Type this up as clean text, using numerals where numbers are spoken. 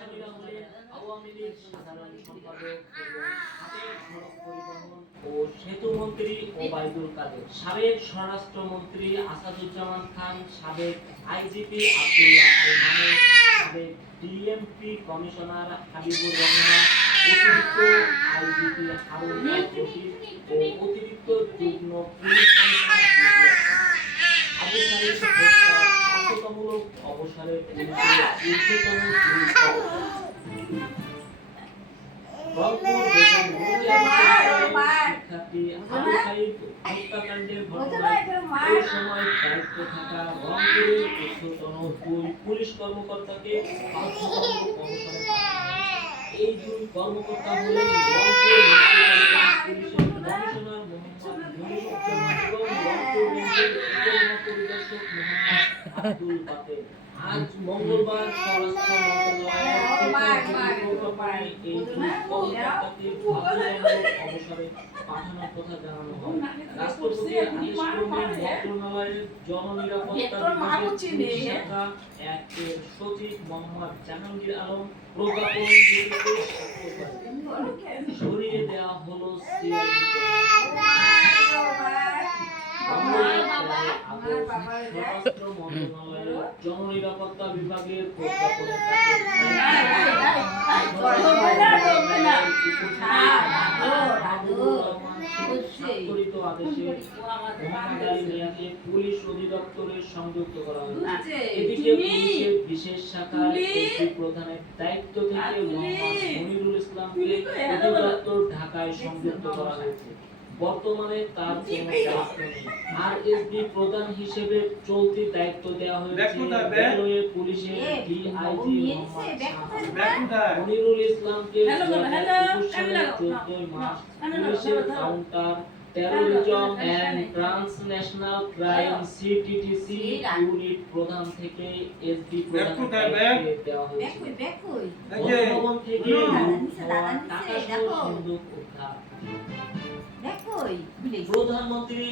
আসামিরা হলেন আওয়ামী লীগ সাধারণ সম্পাদক এবং সাবেক সড়ক পরিবহন ও সেতু মন্ত্রী ওবায়দুল কাদের, সাবেক স্বরাষ্ট্রমন্ত্রী আসাদুজ্জামান খান, সাবেক আইজিপি আব্দুল্লাহ আল মামুন, সাবেক ডিএমপি কমিশনার হাবিবুর রহমান, অতিরিক্ত আইজিপি হারুন আল রশিদ ও অতিরিক্ত যুগ্ম পুলিশ কমিশনার আবু সাঈদ হত্যা বাধ্যতামূলক অবসরে পুলিশের ঊর্ধ্বতন দুই রংপুর বেগম রোকেয়া শিক্ষার্থী আবু সাঈদ হত্যাকাণ্ডের ঘটনায় ওই সময় দায়িত্বে থাকা রংপুরের ঊর্ধ্বতন দুই পুলিশ কর্মকর্তাকে বাধ্যতামূলক অবসরে পাঠানো হয়। এই দুই কর্মকর্তা হলেন রংপুর পুলিশের কমিশনার মোহাম্মদ মনিরুজ্জামান এবং রংপুর রেঞ্জের উপমহাপরিদর্শক মোহাম্মদ আব্দুল বাতেন। আজ মঙ্গলবার স্বরাষ্ট্র মন্ত্রণালয়ের এই দুই কর্মকর্তাকে বাধ্যতামূলক অবসরে পাঠানোর কথা জানানো হয়। রাষ্ট্রপতির আদেশক্রমে মন্ত্রণালয়ের জননিরাপত্তা বিভাগের পুলিশ শাখা ১ এর সচিব মোহাম্মদ জাহাঙ্গীর আলম প্রজ্ঞাপন দিতে সরিয়ে দেওয়া হলো সিআইডি স্বরাষ্ট্র মন্ত্রণালয়ের জননিরাপত্তা বিভাগের প্রজ্ঞাপনের স্বাক্ষরিত আদেশে মোহাম্মদ আলী মিয়াকে পুলিশ অধিদপ্তরে সংযুক্ত করা হয়েছে। এদিকে পুলিশের বিশেষ শাখার এসপি প্রধানের দায়িত্ব থেকে মোহাম্মদ মনিরুল ইসলামকে অধিদপ্তর ঢাকায় সংযুক্ত করা হয়েছে। বর্তমানে তার কোনো দায়িত্ব নেই। আরএসবি প্রধান হিসেবে চলতি দায়িত্ব দেওয়া হয়েছে রেলওয়ে পুলিশের ডিআইজি মোহাম্মদ মনিরুল ইসলামকে 2021 সালের 14 মার্চ পুলিশের counter terrorism and transnational crime CTTC unit প্রধান থেকে এসবি প্রধানের দায়িত্ব দেওয়া হয়েছে। ভবন থেকে টাকা সহ সিন্ধুক উদ্ধার। প্রধানমন্ত্রী